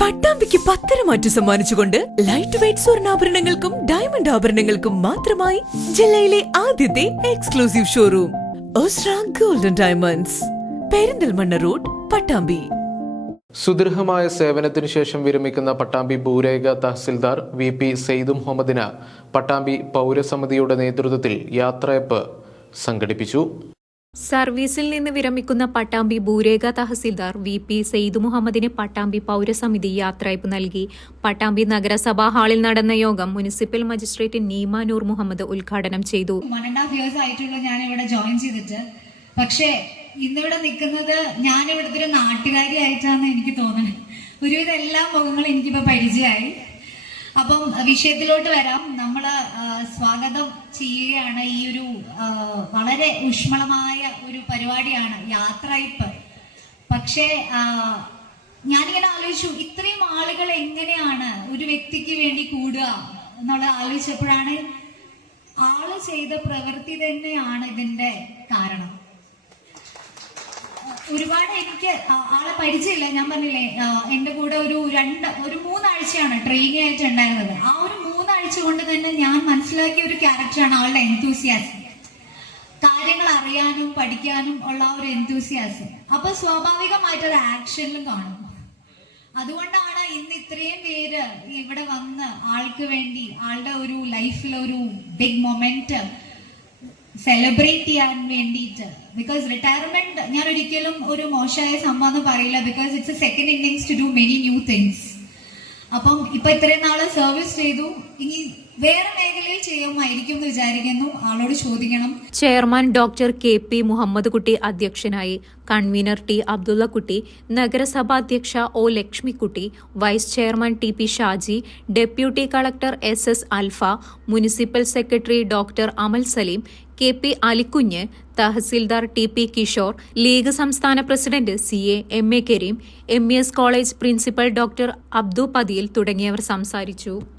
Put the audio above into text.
പട്ടാമ്പിക്ക് പത്തര മാറ്റി സമ്മാനിച്ചുകൊണ്ട് ലൈറ്റ് വെയ്റ്റ് സ്വർണാഭരണങ്ങൾക്കും ഡയമണ്ട് ആഭരണങ്ങൾക്കും മാത്രമായി ജില്ലയിലെ ആദ്യത്തെ exclusive showroom Osra golden diamonds Perinthalmanna road Pattambi. സുദീർഘമായ സേവനത്തിനു ശേഷം വിരമിക്കുന്ന പട്ടാമ്പി ഭൂരേഖ തഹസിൽദാർ വി പി സെയ്ദ് മുഹമ്മദിന് പട്ടാമ്പി പൗരസമിതിയുടെ നേതൃത്വത്തിൽ യാത്രയപ്പ് സംഘടിപ്പിച്ചു. സർവീസിൽ നിന്ന് വിരമിക്കുന്ന പട്ടാമ്പി ഭൂരേഖ തഹസിൽദാർ വി പി സെയ്ദ് മുഹമ്മദിന് പട്ടാമ്പി പൗരസമിതി യാത്രയപ്പ് നൽകി. പട്ടാമ്പി നഗരസഭാ ഹാളിൽ നടന്ന യോഗം മുനിസിപ്പൽ മജിസ്ട്രേറ്റ് നീമാനൂർ മുഹമ്മദ് ഉദ്ഘാടനം ചെയ്തു. ആയിട്ടുള്ള ഞാൻ ഇവിടെ ജോയിൻ ചെയ്തിട്ട്. പക്ഷേ ഇന്നിവിടെ നിൽക്കുന്നത് ഞാൻ ഇവിടുത്തെ ഒരു നാട്ടുകാരി ആയിട്ടാണ് എനിക്ക് തോന്നുന്നത്. ഒരുവിധം എല്ലാ മുഖങ്ങളും എനിക്കിപ്പോ പരിചയമായി. അപ്പം വിഷയത്തിലോട്ട് വരാം. നമ്മൾ സ്വാഗതം ചെയ്യുകയാണ് ഈ ഒരു വളരെ ഊഷ്മളമായ പരിപാടിയാണ് യാത്രയപ്പ്. പക്ഷേ ഞാനിങ്ങനെ ആലോചിച്ചു ഇത്രയും ആളുകൾ എങ്ങനെയാണ് ഒരു വ്യക്തിക്ക് വേണ്ടി കൂടുക എന്നുള്ളത് ആലോചിച്ചപ്പോഴാണ് ആൾ ചെയ്ത പ്രവൃത്തി തന്നെയാണ് ഇതിന്റെ കാരണം. ഒരുപാട് എനിക്ക് ആളെ പരിചയമില്ല. ഞാൻ പറഞ്ഞില്ലേ എന്റെ കൂടെ ഒരു രണ്ട് ഒരു മൂന്നാഴ്ചയാണ് ട്രെയിനിങ് ആയിട്ട് ഉണ്ടായിരുന്നത് ആ ഒരു മൂന്നാഴ്ച കൊണ്ട് തന്നെ ഞാൻ മനസ്സിലാക്കിയ ഒരു ക്യാരക്ടറാണ് ആളുടെ എൻതൂസിയാസം കാര്യങ്ങൾ അറിയാനും പഠിക്കാനും ഉള്ള ഒരു എന്തൂസിയാസം അപ്പൊ സ്വാഭാവികമായിട്ട് അത് ആക്ഷനിലും കാണും. അതുകൊണ്ടാണ് ഇന്ന് ഇത്രയും പേര് ഇവിടെ വന്ന് ആൾക്ക് വേണ്ടി ആളുടെ ഒരു ലൈഫിൽ ഒരു ബിഗ് മൊമെന്റ് സെലിബ്രേറ്റ് ചെയ്യാൻ വേണ്ടിയിട്ട്. ബിക്കോസ് റിട്ടയർമെന്റ് ഞാൻ ഒരിക്കലും ഒരു മോശമായ സംഭവം പറയില്ല. Because it's a second innings to do many new things അപ്പം ഇപ്പൊ ഇത്രയും നാൾ സർവീസ് ചെയ്തു. ഇനി വേറെ മേഖലയിൽ ചെയ്യുമായിരിക്കും എന്ന് വിചാരിക്കുന്നു. ആളോട് ചോദിക്കണം. Chairman doctor K P Muhammad Kutty അധ്യക്ഷനായി. Convener T Abdullakutty. നഗരസഭാ നഗരസഭാധ്യക്ഷ O Lakshmikutty. Vice chairman T P Shaji. Deputy collector S S Alfa. Municipal secretary doctor Amal Salim. K P Alikunju. Tahsildar T P Kishore. League സംസ്ഥാന president C A M A Kareem. M S college principal doctor Abdu Pathiyil തുടങ്ങിയവർ സംസാരിച്ചു.